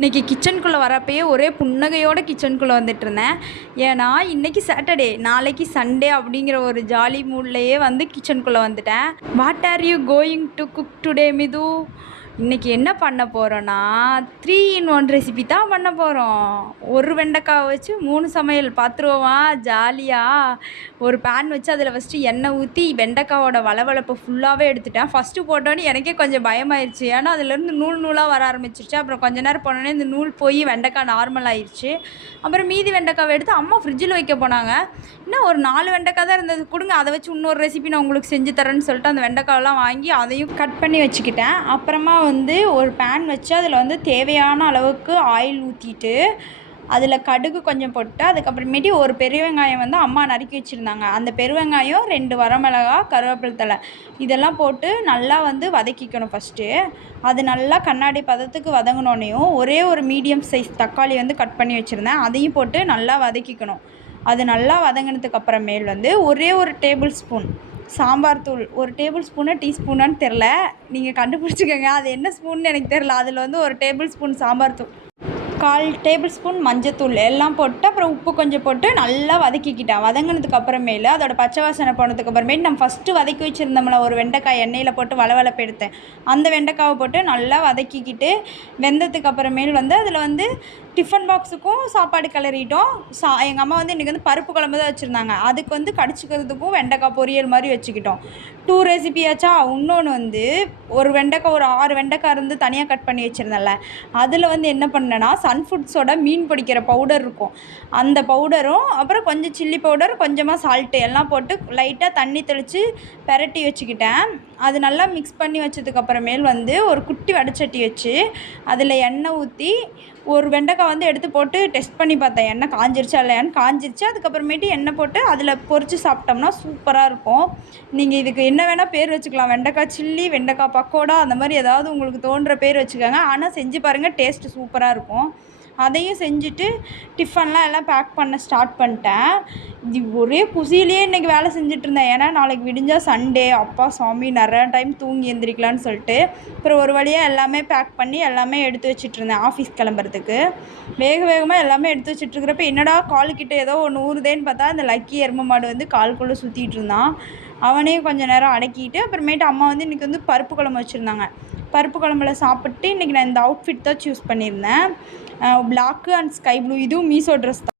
இன்றைக்கி கிச்சனுக்குள்ளே வரப்பயே ஒரே புன்னகையோடு கிச்சனுக்குள்ளே வந்துட்டுருந்தேன். ஏன்னா இன்றைக்கி சாட்டர்டே, நாளைக்கு சண்டே அப்படிங்கிற ஒரு ஜாலி மூட்லேயே வந்து கிச்சனுக்குள்ளே வந்துட்டேன். What are you going to cook today Mithu? இன்றைக்கி என்ன பண்ண போகிறோன்னா 3 in 1 ரெசிபி தான் பண்ண போகிறோம். ஒரு வெண்டைக்காவை வச்சு 3 சமையல் பார்த்துருவோமா ஜாலியாக. ஒரு பேன் வச்சு அதில் ஃபஸ்ட்டு எண்ணெய் ஊற்றி வெண்டைக்காவோட வளவளப்பை ஃபுல்லாகவே எடுத்துட்டேன். ஃபஸ்ட்டு போட்டோன்னே எனக்கே கொஞ்சம் பயமாயிருச்சு. ஏன்னா அதுலேருந்து நூல் நூலாக வர ஆரம்பிச்சிருச்சு. அப்புறம் கொஞ்ச நேரம் போனோடனே இந்த நூல் போய் வெண்டைக்காய் நார்மல் ஆயிடுச்சு. அப்புறம் மீதி வெண்டைக்காவை எடுத்து அம்மா ஃப்ரிட்ஜில் வைக்க போனாங்க. இன்னும் ஒரு 4 வெண்டைக்காய் தான் இருந்தது, கொடுங்க அதை வச்சு இன்னொரு ரெசிபி நான் உங்களுக்கு செஞ்சு தரேன்னு சொல்லிட்டு அந்த வெண்டைக்காவெல்லாம் வாங்கி அதையும் கட் பண்ணி வச்சுக்கிட்டேன். அப்புறமா வந்து ஒரு பேன் வச்சு அதில் வந்து தேவையான அளவுக்கு ஆயில் ஊற்றிட்டு அதில் கடுகு கொஞ்சம் போட்டு அதுக்கப்புறமேட்டி ஒரு பெரிய வெங்காயம் வந்து அம்மா நறுக்கி வச்சுருந்தாங்க. அந்த பெருவெங்காயம் 2 வரமிளகா, கருவேப்பிலை தழை இதெல்லாம் போட்டு நல்லா வந்து வதக்கிக்கணும் ஃபஸ்ட்டு. அது நல்லா கண்ணாடி பதத்துக்கு வதங்கினோன்னையும் ஒரே ஒரு மீடியம் சைஸ் தக்காளி வந்து கட் பண்ணி வச்சுருந்தேன், அதையும் போட்டு நல்லா வதக்கிக்கணும். அது நல்லா வதங்கினதுக்கு அப்புறமேல் வந்து ஒரே ஒரு டேபிள் ஸ்பூன் சாம்பார் தூள், ஒரு டேபிள் ஸ்பூனு டீஸ்பூனான்னு தெரில, நீங்கள் கண்டுபிடிச்சிக்கோங்க அது என்ன ஸ்பூன்னு எனக்கு தெரில. அதில் வந்து ஒரு டேபிள் ஸ்பூன் சாம்பார் தூள், 1/4 டேபிள் ஸ்பூன் மஞ்சத்தூள் எல்லாம் போட்டு அப்புறம் உப்பு கொஞ்சம் போட்டு நல்லா வதக்கிக்கிட்டேன். வதங்கினதுக்கு அப்புறமேல அதோட பச்சை வாசனை போனதுக்கு அப்புறமேட்டு நம்ம ஃபஸ்ட்டு வதக்கி வச்சுருந்தோம்ல ஒரு வெண்டைக்காய் எண்ணெயில் போட்டு வளவளப்பு எடுத்தேன், அந்த வெண்டைக்காவை போட்டு நல்லா வதக்கிக்கிட்டு வெந்ததுக்கு அப்புறமேல் வந்து அதில் வந்து டிஃபன் பாக்ஸுக்கும் சாப்பாடு கிளறிட்டோம். எங்கள் அம்மா வந்து இன்றைக்கி வந்து பருப்பு குழம்பு தான் வச்சுருந்தாங்க, அதுக்கு வந்து கடிச்சிக்கிறதுக்கும் வெண்டைக்காய் பொரியல் மாதிரி வச்சுக்கிட்டோம். 2 ரெசிபி ஆச்சா. இன்னொன்று வந்து ஒரு வெண்டைக்காய், ஒரு 6 வெண்டைக்காய் இருந்து தனியாக கட் பண்ணி வச்சுருந்தேன்ல, அதில் வந்து என்ன பண்ணேன்னா சன்ஃபுட்ஸோட மீன் பொடிக்கிற பவுடர் இருக்கும், அந்த பவுடரும் அப்புறம் கொஞ்சம் சில்லி பவுடர், கொஞ்சமாக சால்ட்டு எல்லாம் போட்டு லைட்டாக தண்ணி தெளித்து பெரட்டி வச்சுக்கிட்டேன். அது நல்லா மிக்ஸ் பண்ணி வச்சதுக்கப்புறமேல் வந்து ஒரு குட்டி வடைச்சட்டி வச்சு அதில் எண்ணெய் ஊற்றி ஒரு வெண்டைக்காய் வந்து எடுத்து போட்டு டெஸ்ட் பண்ணி பார்த்தேன், எண்ணெய் காஞ்சிருச்சா இல்லையான்னு. காஞ்சிருச்சு. அதுக்கப்புறமேட்டு எண்ணெய் போட்டு அதில் பொரித்து சாப்பிட்டோம்னா சூப்பராக இருக்கும். நீங்கள் இதுக்கு என்ன வேணால் பேர் வச்சுக்கலாம், வெண்டைக்காய் சில்லி, வெண்டைக்காய் பக்கோடா, அந்த மாதிரி ஏதாவது உங்களுக்கு தோன்ற பேர் வச்சுக்கோங்க. ஆனால் செஞ்சு பாருங்கள், டேஸ்ட்டு சூப்பராக இருக்கும். அதையும் செஞ்சுட்டு டிஃபன்லாம் எல்லாம் பேக் பண்ண ஸ்டார்ட் பண்ணிட்டேன். இது ஒரே குசியிலேயே இன்றைக்கி வேலை செஞ்சிட்ருந்தேன். ஏன்னா நாளைக்கு விடிஞ்சால் சண்டே, அப்பா சாமி நிறையா டைம் தூங்கி எந்திரிக்கலான்னு சொல்லிட்டு அப்புறம் ஒரு வழியாக எல்லாமே பேக் பண்ணி எல்லாமே எடுத்து வச்சிட்ருந்தேன் ஆஃபீஸ் கிளம்புறதுக்கு. வேகமாக எல்லாமே எடுத்து வச்சிட்ருக்கிறப்ப என்னடா காலுக்கிட்ட ஏதோ ஒன்று ஊறுதேன்னு பார்த்தா அந்த லக்கி எருமை மாடு வந்து காலுக்குள்ளே சுற்றிட்டு இருந்தான். அவனையும் கொஞ்சம் நேரம் அடக்கிட்டு அப்புறமேட்டு அம்மா வந்து இன்றைக்கி வந்து பருப்பு குழம்பு வச்சுருந்தாங்க. பருப்பு குழம்புல சாப்பிட்டு இன்றைக்கி நான் இந்த அவுட்ஃபிட் தான் சூஸ் பண்ணியிருந்தேன், பிளாக்கு அண்ட் ஸ்கை ப்ளூ. இதுவும் மீஷோ ட்ரெஸ் தான்.